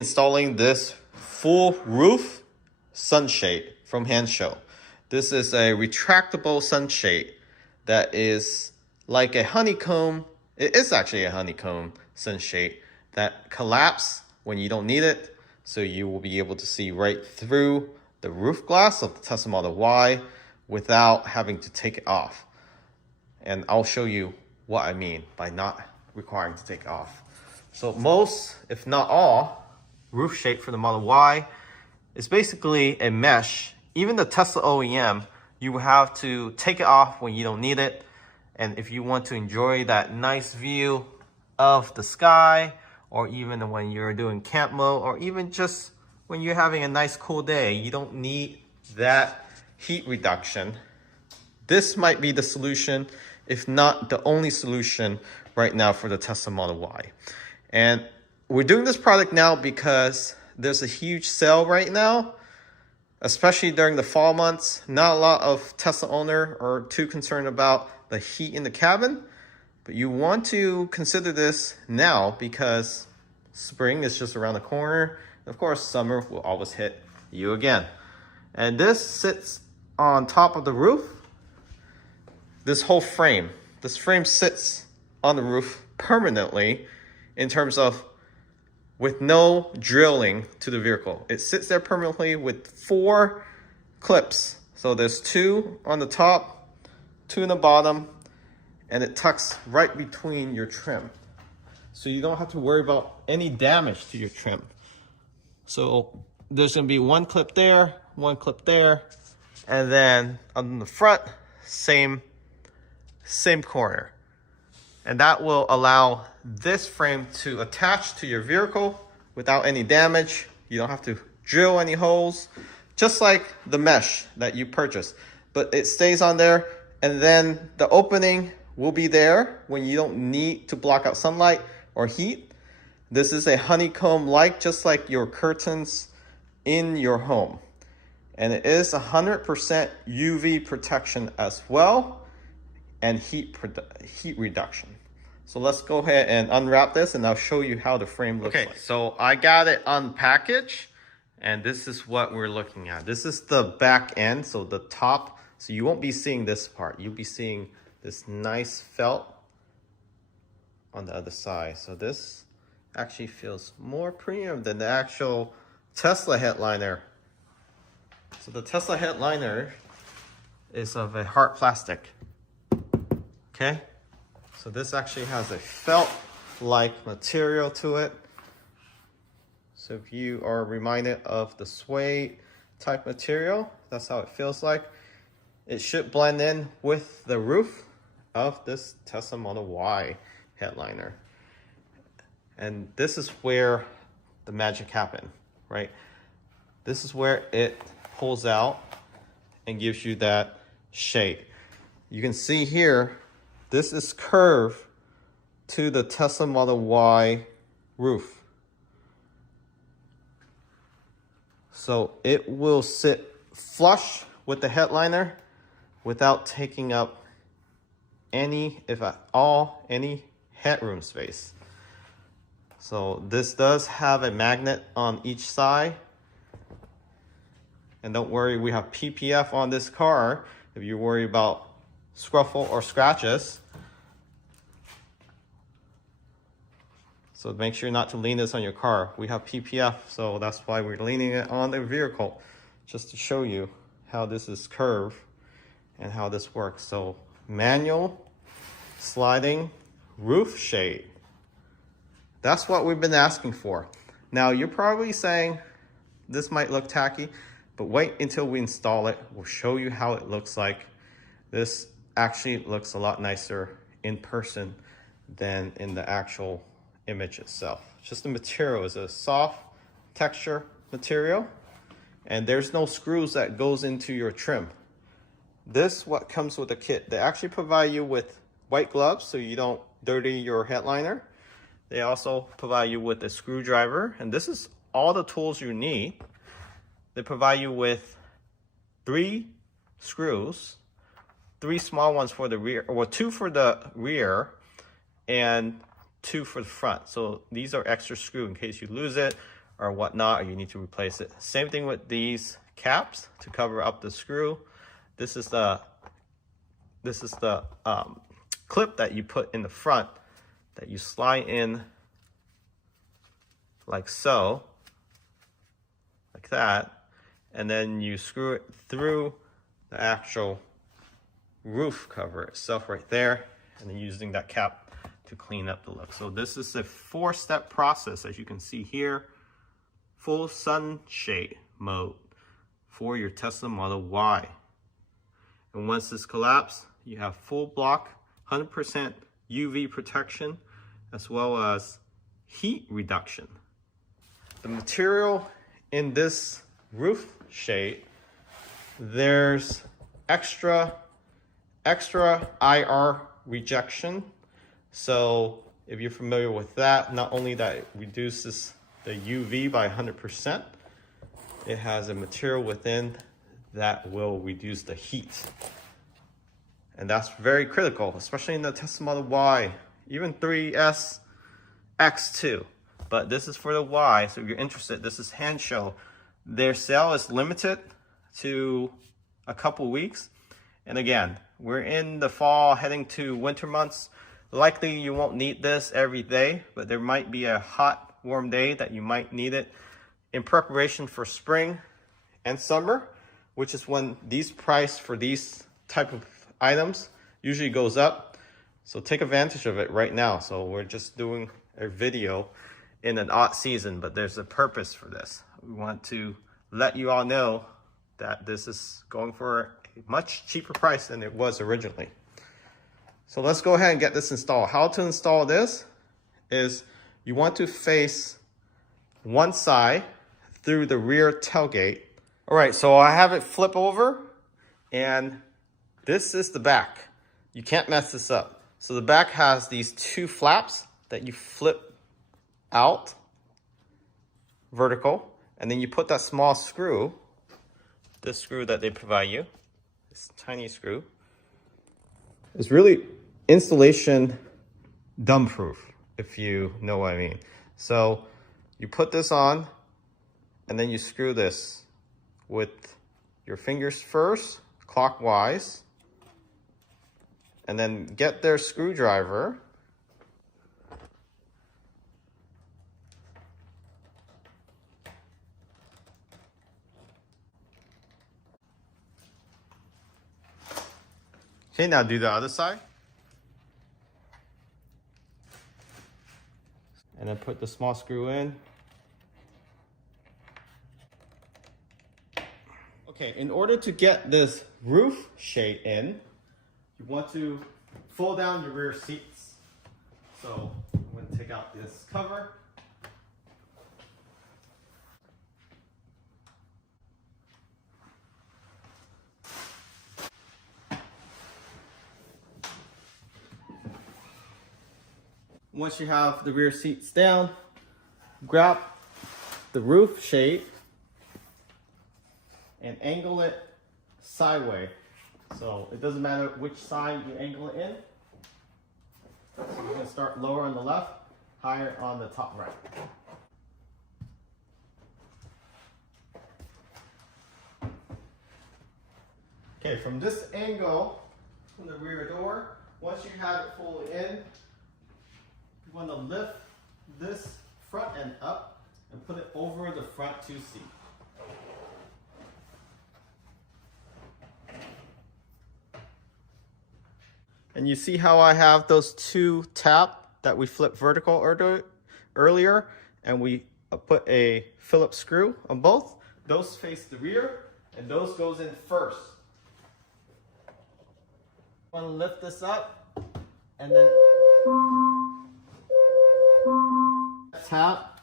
Installing this full roof sunshade from Handshow. This is a retractable sunshade that is like a honeycomb. It is actually a honeycomb sunshade that collapses when you don't need it. So you will be able to see right through the roof glass of the Tesla Model Y without having to take it off. And I'll show you what I mean by not requiring to take it off. So most, if not all, roof shade for the Model Y is basically a mesh. Even the Tesla OEM, you will have to take it off when you don't need it. And if you want to enjoy that nice view of the sky, or even when you're doing camp mode, or even just when you're having a nice cool day, you don't need that heat reduction. This might be the solution, if not the only solution right now for the Tesla Model Y. And we're doing this product now because there's a huge sale right now, especially during the fall months. Not a lot of Tesla owners are too concerned about the heat in the cabin, but you want to consider this now because spring is just around the corner. Of course, summer will always hit you again. And this sits on top of the roof. This whole frame, this frame sits on the roof permanently in terms of with no drilling to the vehicle. It sits there permanently with 4 clips. So there's 2 on the top, 2 in the bottom, and it tucks right between your trim. So you don't have to worry about any damage to your trim. So there's gonna be 1 clip there, 1 clip there, and then on the front, same corner. And that will allow this frame to attach to your vehicle without any damage. You don't have to drill any holes, just like the mesh that you purchased. But it stays on there, and then the opening will be there when you don't need to block out sunlight or heat. This is a honeycomb-like, just like your curtains in your home. And it is 100% UV protection as well, and heat reduction. So let's go ahead and unwrap this and I'll show you how the frame looks like. So I got it unpackaged and this is what we're looking at. This is the back end, so the top. So you won't be seeing this part. You'll be seeing this nice felt on the other side. So this actually feels more premium than the actual Tesla headliner. So the Tesla headliner is of a hard plastic. Okay, so this actually has a felt-like material to it. So if you are reminded of the suede type material, that's how it feels like. It should blend in with the roof of this Tesla Model Y headliner. And this is where the magic happened, right? This is where it pulls out and gives you that shade. You can see here, this is curved to the Tesla Model Y roof. So it will sit flush with the headliner without taking up any, if at all, any headroom space. So this does have a magnet on each side. And don't worry, we have PPF on this car if you worry about scruffle or scratches. So make sure not to lean this on your car. We have PPF, so that's why we're leaning it on the vehicle, just to show you how this is curved and how this works. So manual sliding roof shade. That's what we've been asking for. Now you're probably saying this might look tacky, but wait until we install it. We'll show you how it looks like. This actually looks a lot nicer in person than in the actual image itself. Just the material is a soft texture material, and there's no screws that goes into your trim. This what comes with the kit. They actually provide you with white gloves so you don't dirty your headliner. They also provide you with a screwdriver, and this is all the tools you need. They provide you with 3 screws, 3 small ones for the rear, or 2 for the rear and 2 for the front. So these are extra screw in case you lose it or whatnot, or you need to replace it. Same thing with these caps to cover up the screw. This is the clip that you put in the front that you slide in like so, like that, and then you screw it through the actual roof cover itself right there, and then using that cap to clean up the look. So this is a 4-step process, as you can see here. Full sunshade mode for your Tesla Model Y. And once this collapses, you have full block, 100% UV protection, as well as heat reduction. The material in this roof shade, there's extra IR rejection. So if you're familiar with that, not only that it reduces the UV by 100%, it has a material within that will reduce the heat. And that's very critical, especially in the Tesla Model Y, even 3S X too. But this is for the Y, so if you're interested, this is Hand Show. Their sale is limited to a couple weeks. And again, we're in the fall, heading to winter months. Likely you won't need this every day, but there might be a hot, warm day that you might need it in preparation for spring and summer, which is when these price for these type of items usually goes up. So take advantage of it right now. So we're just doing a video in an odd season, but there's a purpose for this. We want to let you all know that this is going for a much cheaper price than it was originally. So let's go ahead and get this installed. How to install this is you want to face one side through the rear tailgate. All right, so I have it flip over, and this is the back. You can't mess this up. So the back has these 2 flaps that you flip out vertical, and then you put that small screw, this screw that they provide you, this tiny screw. It's really installation dumb proof, if you know what I mean. So you put this on, and then you screw this with your fingers first, clockwise, and then get their screwdriver. Okay, now do the other side. And then put the small screw in. Okay, in order to get this roof shade in, you want to fold down your rear seats. So I'm going to take out this cover. Once you have the rear seats down, grab the roof shade and angle it sideways. So it doesn't matter which side you angle it in. So you're going to start lower on the left, higher on the top right. Okay, from this angle, from the rear door, once you have it fully in, you want to lift this front end up and put it over the front 2 seat. And you see how I have those 2 tabs that we flipped vertical earlier, and we put a Phillips screw on both. Those face the rear, and those goes in first. I want to lift this up, and then tap.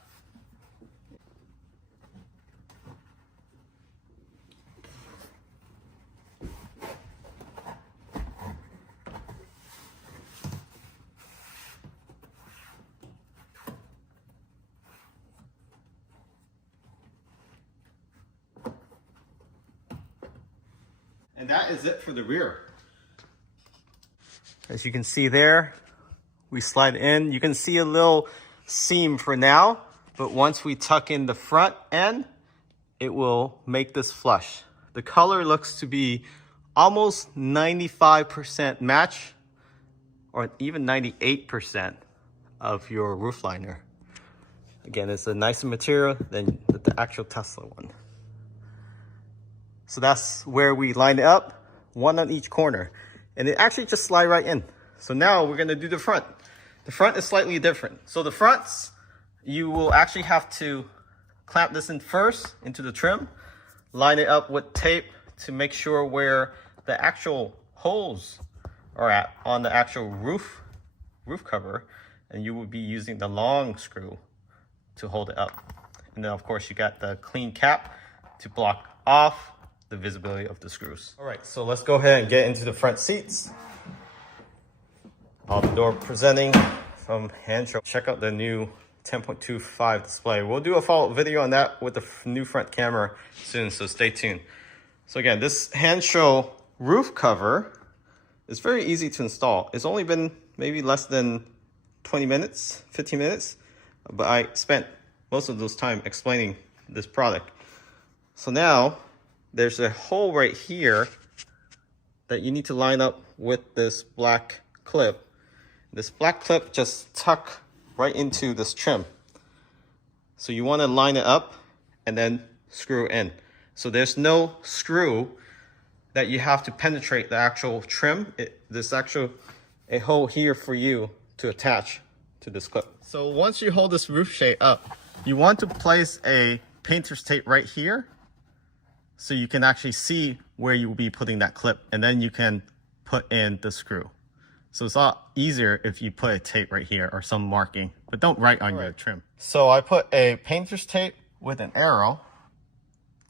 And that is it for the rear. As you can see there, we slide in. You can see a little seam for now, but once we tuck in the front end, it will make this flush. The color looks to be almost 95% match, or even 98% of your roof liner. Again, it's a nicer material than the actual Tesla one. So that's where we line it up, one on each corner. And it actually just slide right in. So now we're gonna do the front. The front is slightly different. So the fronts, you will actually have to clamp this in first into the trim, line it up with tape to make sure where the actual holes are at on the actual roof cover, and you will be using the long screw to hold it up. And then of course you got the clean cap to block off the visibility of the screws. All right, so let's go ahead and get into the front seats. Outdoor presenting from Hancho. Check out the new 10.25 display. We'll do a follow-up video on that with the new front camera soon, so stay tuned. So again, this Hancho roof cover is very easy to install. It's only been maybe less than 20 minutes, 15 minutes, but I spent most of those time explaining this product. So now there's a hole right here that you need to line up with this black clip. This black clip just tuck right into this trim. So you want to line it up and then screw in. So there's no screw that you have to penetrate the actual trim. There's actually a hole here for you to attach to this clip. So once you hold this roof shade up, you want to place a painter's tape right here so you can actually see where you will be putting that clip, and then you can put in the screw. So it's a lot easier if you put a tape right here or some marking, but don't write on your trim. So I put a painter's tape with an arrow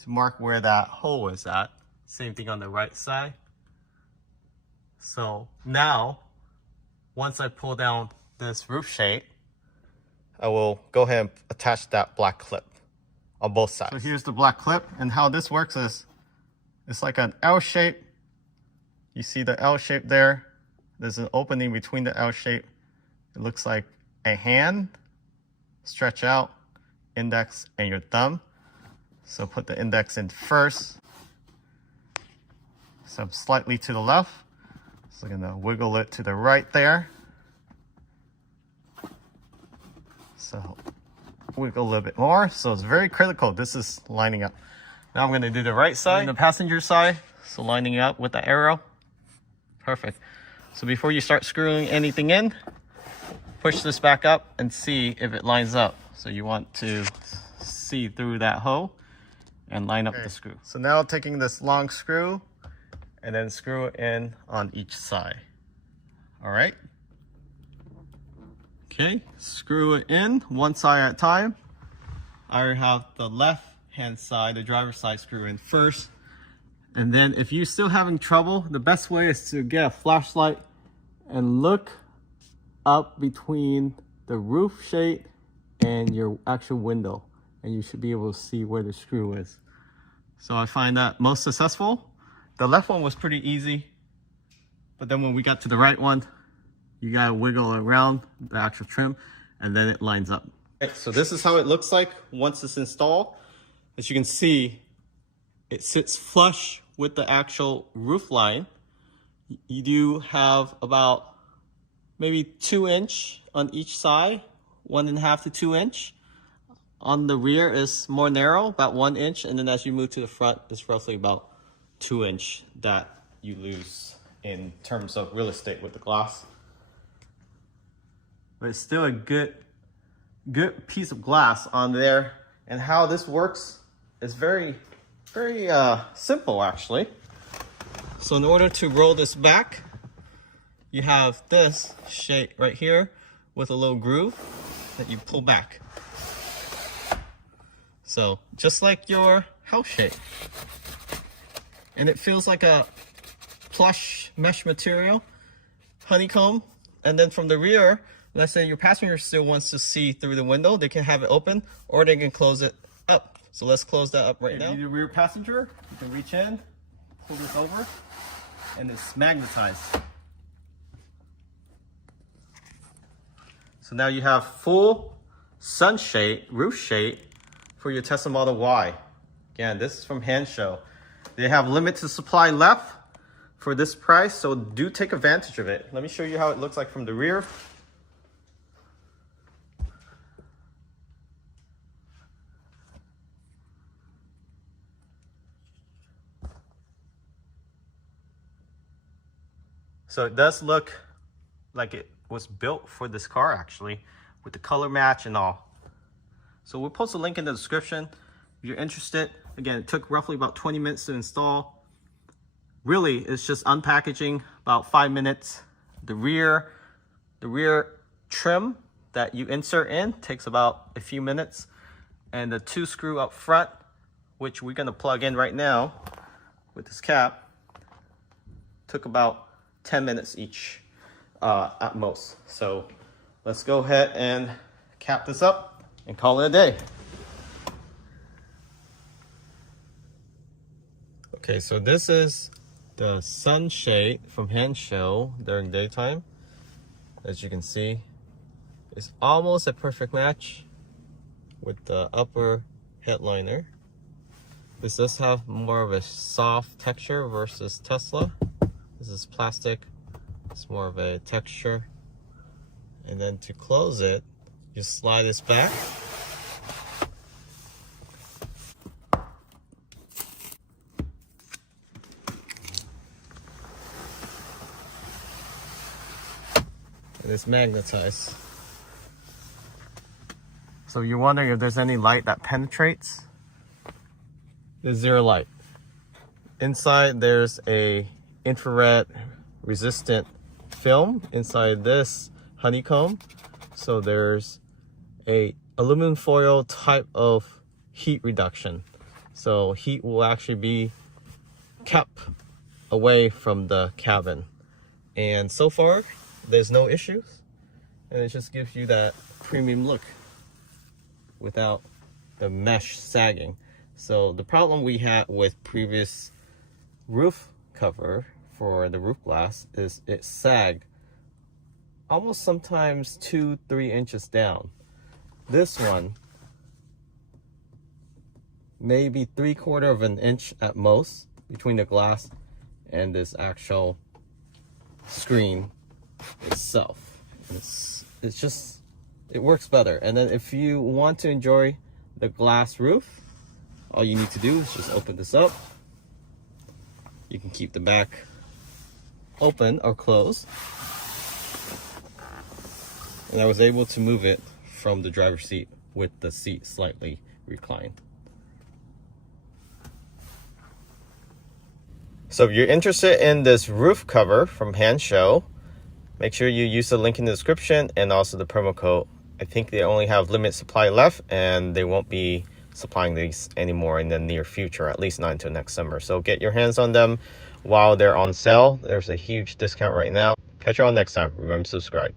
to mark where that hole is at. Same thing on the right side. So now, once I pull down this roof shade, I will go ahead and attach that black clip on both sides. So here's the black clip, and how this works is it's like an L shape. You see the L shape there. There's an opening between the L shape. It looks like a hand. Stretch out, index, and your thumb. So put the index in first. So slightly to the left. So I'm gonna wiggle it to the right there. So wiggle a little bit more. So it's very critical. This is lining up. Now I'm gonna do the right side and the passenger side. So lining up with the arrow. Perfect. So before you start screwing anything in, push this back up and see if it lines up. So you want to see through that hole and line up the screw. So now taking this long screw and then screw it in on each side. All right. Okay, screw it in one side at a time. I have the left hand side, the driver's side, screw in first. And then if you're still having trouble, the best way is to get a flashlight and look up between the roof shade and your actual window, and you should be able to see where the screw is. So I find that most successful. The left one was pretty easy, but then when we got to the right one, you gotta wiggle around the actual trim and then it lines up. Okay, so this is how it looks like once it's installed. As you can see, it sits flush with the actual roof line. You do have about maybe 2 inch on each side, 1.5 to 2 inch. On the rear is more narrow, about 1 inch, and then as you move to the front, it's roughly about 2 inch that you lose in terms of real estate with the glass. But it's still a good piece of glass on there. And how this works is very simple actually. So in order to roll this back, you have this shape right here with a little groove that you pull back. So just like your house shape. And it feels like a plush mesh material, honeycomb. And then from the rear, let's say your passenger still wants to see through the window, they can have it open or they can close it up. So let's close that up right now. If you're the rear passenger, you can reach in, pull this over, and it's magnetized. So now you have full sunshade, roof shade for your Tesla Model Y. Again, this is from Hand Show. They have limited supply left for this price, so do take advantage of it. Let me show you how it looks like from the rear. So it does look like it was built for this car actually, with the color match and all. So we'll post a link in the description if you're interested. Again, it took roughly about 20 minutes to install. Really, it's just unpackaging, about 5 minutes. The rear trim that you insert in takes about a few minutes. And the 2 screw up front, which we're gonna plug in right now with this cap, took about 10 minutes each at most. So let's go ahead and cap this up and call it a day. Okay, so this is the sunshade from Hand Show during daytime. As you can see, it's almost a perfect match with the upper headliner. This does have more of a soft texture versus Tesla. This is plastic, it's more of a texture. And then to close it, you slide this back. And it's magnetized. So you're wondering if there's any light that penetrates? There's zero light. Inside there's a infrared resistant film inside this honeycomb. So there's a aluminum foil type of heat reduction. So heat will actually be kept away from the cabin. And so far, there's no issues. And it just gives you that premium look without the mesh sagging. So the problem we had with previous roof cover for the roof glass is it sagged almost sometimes 2-3 inches down. This one, maybe 3/4 of an inch at most between the glass and this actual screen itself. It's just, it works better. And then if you want to enjoy the glass roof, all you need to do is just open this up. You can keep the back open or closed. And I was able to move it from the driver's seat with the seat slightly reclined. So if you're interested in this roof cover from Hand Show, make sure you use the link in the description and also the promo code. I think they only have limited supply left and they won't be supplying these anymore in the near future, at least not until next summer. So get your hands on them while they're on sale. There's a huge discount right now. Catch you all next time. Remember to subscribe.